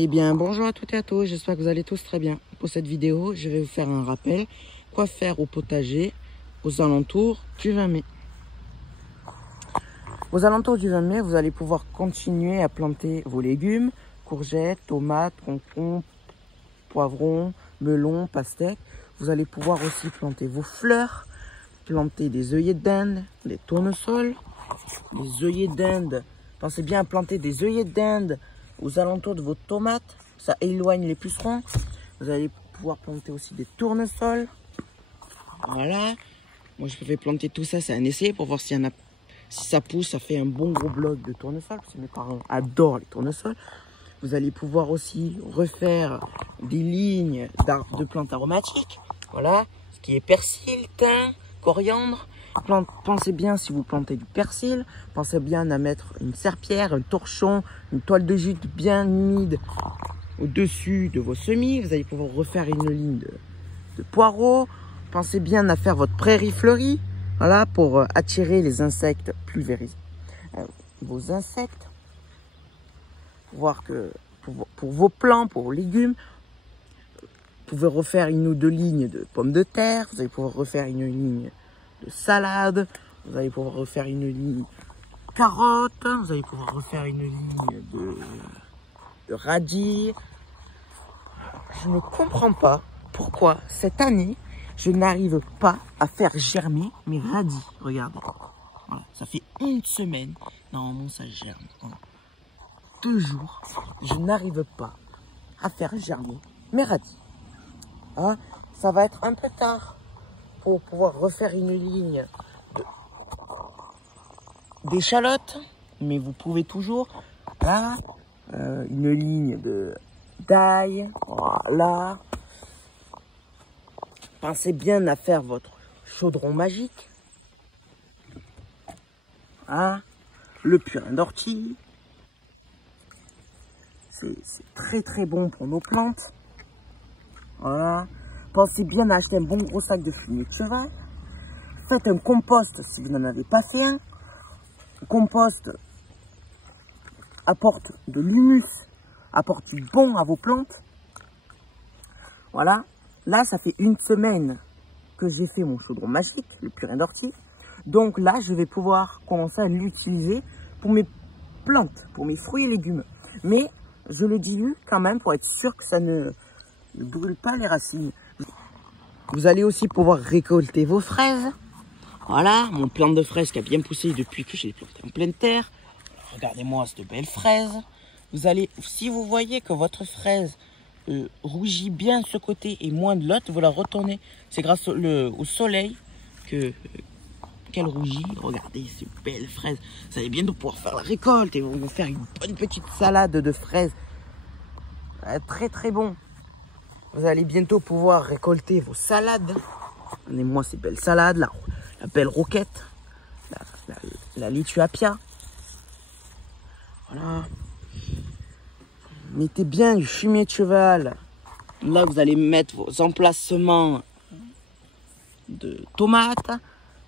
Eh bien, bonjour à toutes et à tous, j'espère que vous allez tous très bien. Pour cette vidéo, je vais vous faire un rappel. Quoi faire au potager aux alentours du 20 mai. Aux alentours du 20 mai, vous allez pouvoir continuer à planter vos légumes, courgettes, tomates, concombres, poivrons, melons, pastèques. Vous allez pouvoir aussi planter vos fleurs, planter des œillets d'Inde, des tournesols, des œillets d'Inde. Pensez bien à planter des œillets d'Inde aux alentours de vos tomates, ça éloigne les pucerons. Vous allez pouvoir planter aussi des tournesols. Voilà. Moi, je vais planter tout ça, c'est un essai pour voir si ça pousse, ça fait un bon gros bloc de tournesol, parce que mes parents adorent les tournesols. Vous allez pouvoir aussi refaire des lignes de plantes aromatiques. Voilà, ce qui est persil, thym, coriandre. Pensez bien, si vous plantez du persil, pensez bien à mettre une serpillière, un torchon, une toile de jute bien humide au-dessus de vos semis. Vous allez pouvoir refaire une ligne de poireaux. Pensez bien à faire votre prairie fleurie, voilà, pour attirer les insectes pulvérisés. Vos insectes, voir que pour vos plants, pour vos légumes, vous pouvez refaire une ou deux lignes de pommes de terre. Vous allez pouvoir refaire une ligne de salade. Vous allez pouvoir refaire une ligne de carottes. Vous allez pouvoir refaire une ligne de radis. Je ne comprends pas pourquoi cette année, je n'arrive pas à faire germer mes radis. Regardez. Voilà, ça fait une semaine. Normalement, ça germe. Voilà. 2 jours, je n'arrive pas à faire germer mes radis. Hein? Ça va être un peu tard pour pouvoir refaire une ligne d'échalotes, mais vous pouvez toujours, là, une ligne d'ail, voilà. Pensez bien à faire votre chaudron magique, hein? Le purin d'ortie, c'est très très bon pour nos plantes. Voilà. Pensez bien à acheter un bon gros sac de fumier de cheval. Faites un compost si vous n'en avez pas fait un. Le compost apporte de l'humus, apporte du bon à vos plantes. Voilà. Là, ça fait une semaine que j'ai fait mon chaudron magique, le purin d'ortie. Donc là, je vais pouvoir commencer à l'utiliser pour mes plantes, pour mes fruits et légumes. Mais je le dilue quand même pour être sûr que ça ne brûle pas les racines. Vous allez aussi pouvoir récolter vos fraises. Voilà, mon plant de fraises qui a bien poussé depuis que je l'ai planté en pleine terre. Regardez-moi cette belle fraise. Vous allez, si vous voyez que votre fraise rougit bien de ce côté et moins de l'autre, vous la retournez. C'est grâce au soleil qu'elle rougit. Regardez ces belles fraises. Vous allez bientôt pouvoir faire la récolte et vous faire une bonne petite salade de fraises. Très très bon. Vous allez bientôt pouvoir récolter vos salades. Donnez-moi ces belles salades, la belle roquette, la laitue apia. Voilà. Mettez bien du fumier de cheval. Là, vous allez mettre vos emplacements de tomates.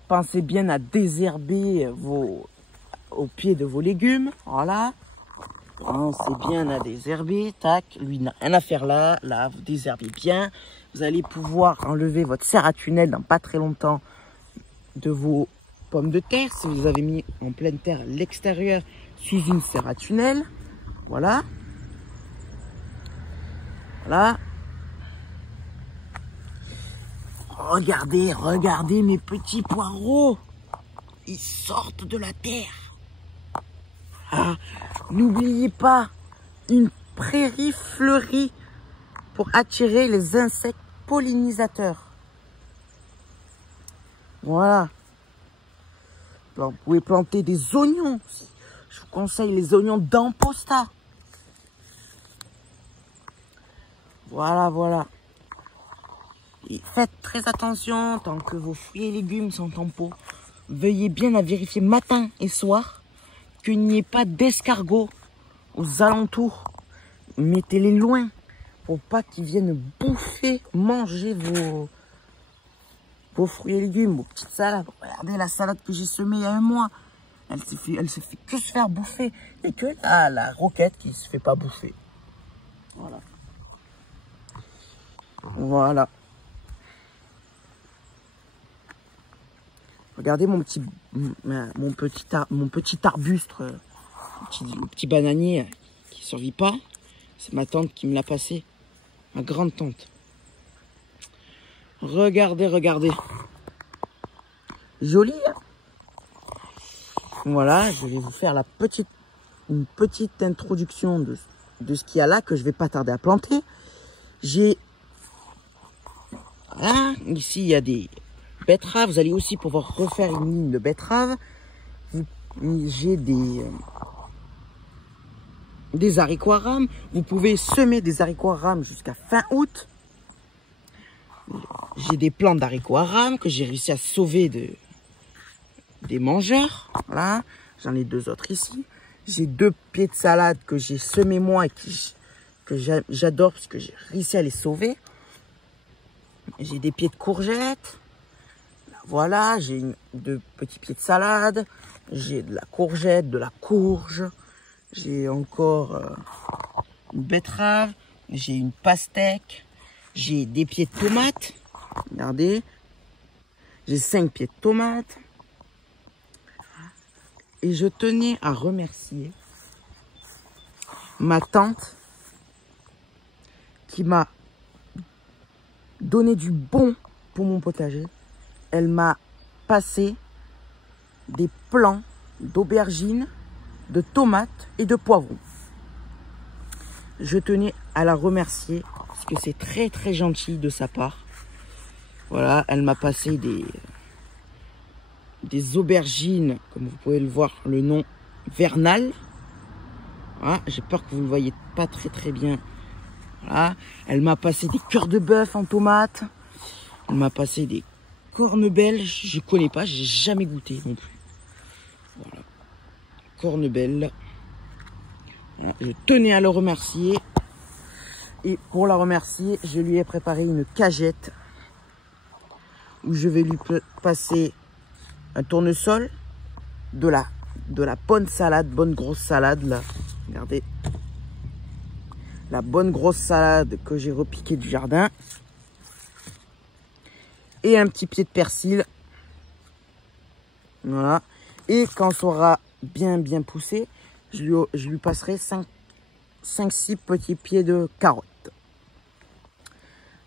Pensez bien à désherber au pied de vos légumes. Voilà. Pensez bien à désherber. Tac. Lui n'a rien à faire là. Là, vous désherbez bien. Vous allez pouvoir enlever votre serre à tunnel dans pas très longtemps de vos pommes de terre. Si vous avez mis en pleine terre à l'extérieur sous une serre à tunnel. Voilà. Voilà. Regardez mes petits poireaux. Ils sortent de la terre. Ah, n'oubliez pas une prairie fleurie pour attirer les insectes pollinisateurs. Voilà. Vous pouvez planter des oignons. Je vous conseille les oignons d'Amposta. Voilà. Et faites très attention tant que vos fruits et légumes sont en pot. Veuillez bien à vérifier matin et soir qu'il n'y ait pas d'escargots aux alentours. Mettez-les loin pour pas qu'ils viennent bouffer, manger vos fruits et légumes, vos petites salades. Regardez la salade que j'ai semée il y a 1 mois. Elle se fait que se faire bouffer. Et que la roquette qui se fait pas bouffer. Voilà. Voilà. Regardez mon petit arbuste, le petit bananier qui ne survit pas. C'est ma tante qui me l'a passé. Ma grande tante. Regardez, regardez. Joli. Hein? Voilà, je vais vous faire une petite introduction de ce qu'il y a là, que je vais pas tarder à planter. Voilà, ici il y a des betteraves. Vous allez aussi pouvoir refaire une ligne de betteraves. J'ai des haricots à rames. Vous pouvez semer des haricots à rames jusqu'à fin août. J'ai des plantes d'haricots à rames que j'ai réussi à sauver des mangeurs. Voilà, j'en ai 2 autres ici. J'ai 2 pieds de salade que j'ai semés moi et que j'adore parce que j'ai réussi à les sauver. J'ai des pieds de courgettes. Voilà, j'ai 2 petits pieds de salade. J'ai de la courgette, de la courge. J'ai encore une betterave. J'ai une pastèque. J'ai des pieds de tomates. Regardez. J'ai 5 pieds de tomates. Et je tenais à remercier ma tante qui m'a donné du bon pour mon potager. Elle m'a passé des plants d'aubergines, de tomates et de poivrons. Je tenais à la remercier parce que c'est très très gentil de sa part. Voilà, elle m'a passé des aubergines, comme vous pouvez le voir, le nom Vernal. Voilà, j'ai peur que vous ne le voyez pas très très bien. Voilà, elle m'a passé des cœurs de bœuf en tomates. Elle m'a passé des cornes belges. Je ne connais pas, j'ai jamais goûté non plus. Voilà, cornes belges. Voilà, je tenais à le remercier. Et pour la remercier, je lui ai préparé une cagette où je vais lui passer un tournesol, de la bonne salade, bonne grosse salade là. Regardez. La bonne grosse salade que j'ai repiquée du jardin. Et un petit pied de persil. Voilà. Et quand ça aura bien poussé, je lui passerai 5-6 petits pieds de carottes.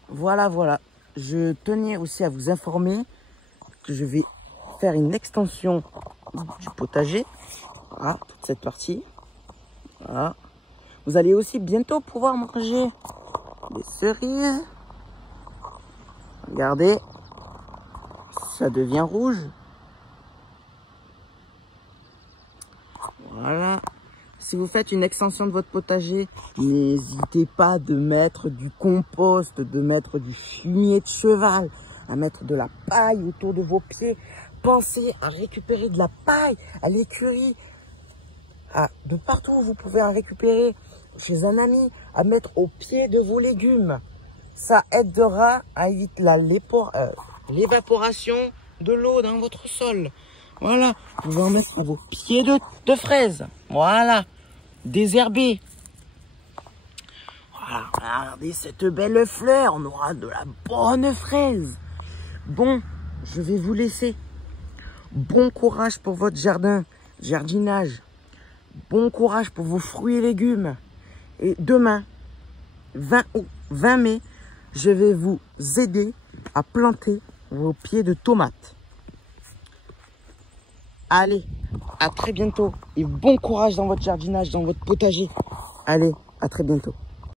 Voilà, voilà. Je tenais aussi à vous informer que je vais faire une extension du potager. Voilà, toute cette partie. Voilà. Vous allez aussi bientôt pouvoir manger des cerises. Regardez, ça devient rouge. Voilà. Si vous faites une extension de votre potager, n'hésitez pas de mettre du compost, de mettre du fumier de cheval, à mettre de la paille autour de vos pieds. Pensez à récupérer de la paille à l'écurie. De partout, vous pouvez en récupérer chez un ami, à mettre au pied de vos légumes. Ça aidera à éviter l'évaporation de l'eau dans votre sol. Voilà, vous pouvez en mettre à vos pieds de fraises. Voilà, désherber. Voilà, regardez cette belle fleur, on aura de la bonne fraise. Bon, je vais vous laisser. Bon courage pour votre jardinage. Bon courage pour vos fruits et légumes. Et demain, 20 mai, je vais vous aider à planter vos pieds de tomates. Allez, à très bientôt et bon courage dans votre jardinage, dans votre potager. Allez, à très bientôt.